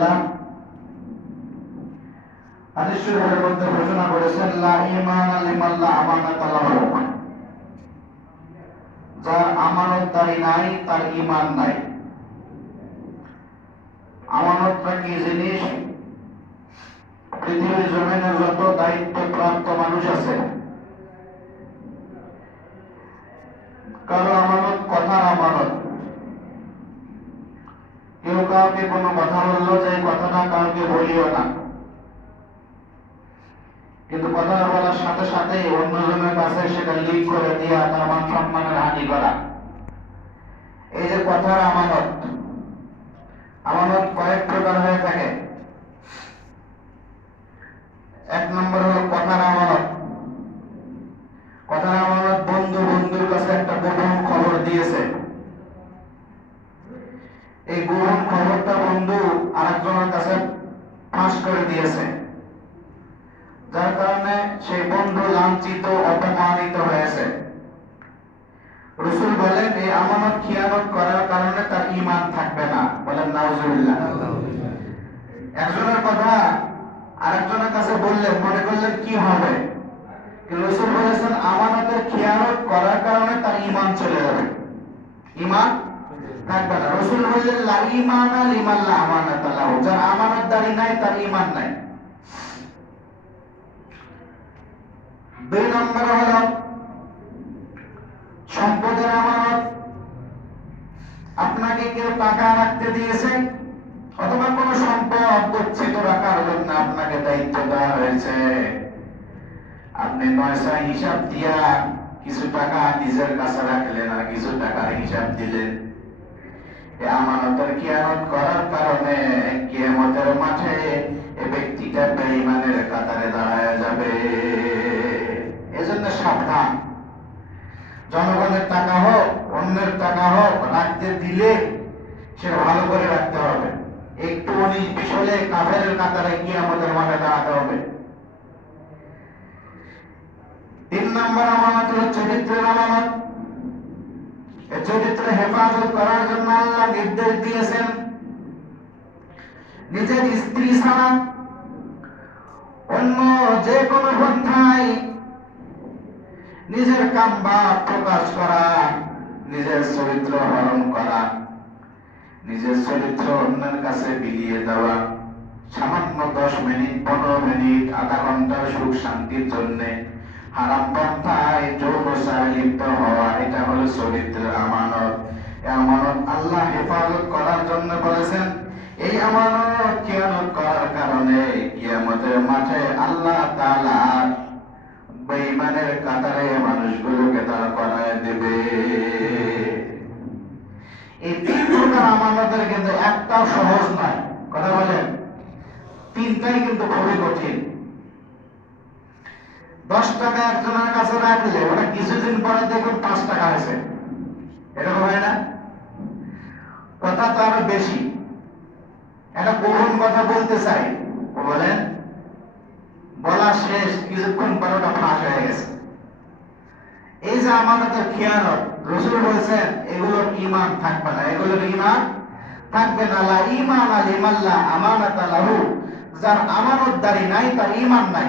তাআলা হাদিস শরীফের মধ্যে ঘোষণা করেছেন, লা ঈমানা লিমান লা আমানাতা লাহু, যার আমানতদারি নাই তার ঈমান নাই। আমানতটা কি জিনিস? পৃথিবীর জমিনে যত দায়িত্বপ্রাপ্ত মানুষ আছে, কারো আমানত কথার আমানত। কেউ কাউকে কোনো কথা বললো যে কথাটা কাউকে বলিও না, কিন্তু কথা বলার সাথে সাথে অন্যজনের কাছে সেটা লিক করে দিয়া তার মান সম্মানের হানি করা, এই যে কথার আমানত। আমানত কয়েক প্রকার হয়ে থাকে। এক নম্বর হলো কথার আমানত। কথার আমানত, বন্ধু বন্ধুর কাছে একটা গোপন খবর দিয়েছে, এই গোপন খবরটা বন্ধু আরেকজনের কাছে ফাঁস করে দিয়েছে, যার কারণে সেই বন্ধু লাঞ্ছিত অপমানিত হয়েছে। রাসূল বলেন, এই আমানত খিয়ানত করার কারণে তার ঈমান থাকবে না। বলেন নাউজুবিল্লাহ। একজনের কথা আরেকজনের কাছে বললেন, মনে করলেন কি হবে, কিন্তু রাসূল বলেছেন আমানতের খিয়ানত করার কারণে তার ঈমান চলে যাবে, ঈমান থাকবে না। রাসূল বললেন, লা ঈমানা লিমান লা আমানাতা লাহু, যার আমানতদারি নাই তার ঈমান নাই। দুই নম্বর হলো সম্পদের আমানত। আপনাকে কেউ টাকা রাখতে দিয়েছে, অথবা কোনো সম্পদ গচ্ছিত রাখার জন্য আপনাকে দায়িত্ব দেওয়া হয়েছে। আপনি ৯ হিসাব দিয়া কিছু টাকা নিজের কাছে রাখলেন আর কিছু টাকার হিসাব দিলেন। এই আমানতের খিয়ানত করার কারণে কিয়ামতের মাঠে এই ব্যক্তিটা বেঈমানের কাতারে দাঁড়ায় যাবে। এজন্য সাবধান। জনগণের টাকা হোক, অন্যের টাকা হোক, রাখতে দিলে সে ভালো করে রাখতে হবে। একটু ১৯-২০ হলে কাফেরের কাতারে কিয়ামতের মাঠে দাঁড়াতে হবে। ৩ নম্বর আমানত হলো চরিত্রের আমানত। এই চরিত্রের হেফাজত করার জন্য আল্লাহ নির্দেশ দিয়েছেন, নিজের স্ত্রী ছাড়া অন্য যে কোনো পন্থায় নিজের কামবাব প্রকাশ করা, নিজের চরিত্র হরণ করা, নিজের চরিত্র অন্যের কাছে বিলিয়ে দেওয়া, সামান্য ১০ মিনিট, ১৫ মিনিট, আধা ঘন্টার সুখ শান্তির জন্য হারাম পন্থায় যৌনচারে লিপ্ত হওয়া, এটা হলো চরিত্রের আমানত। এই আমানত আল্লাহ হেফাজত করার জন্য বলেছেন। এই আমানত খিয়ানত করার কারণে কিয়ামতের মাঠে আল্লাহ তাআলা বেঈমানের কাতারে মানুষগুলোকে দাঁড় করায় দেবে। এই ৩ প্রকার আমানতের কিন্তু একটাও সহজ নয়। কথা বলেন, ৩টাই কিন্তু খুবই কঠিন। ১০ টাকা একজনের কাছে রাখলে ওটা কিছুদিন পরে দেখুন ৫ টাকা হয়েছে, এরকম হয় না? কথা তো আরো বেশি। একটা গোপন কথা বলতে চাই, বলেন, বলা শেষ, কিছুক্ষণ পর ওটা ফাঁস হয়ে গেছে। এই যে আমানতের খিয়ানত, রাসূল বলেছেন এগুলোর ঈমান থাকবে না, এগুলোর ঈমান থাকবে না। লা ঈমানা লিমান লা আমানাতা লাহু, যার আমানতদারি নাই তার ঈমান নাই।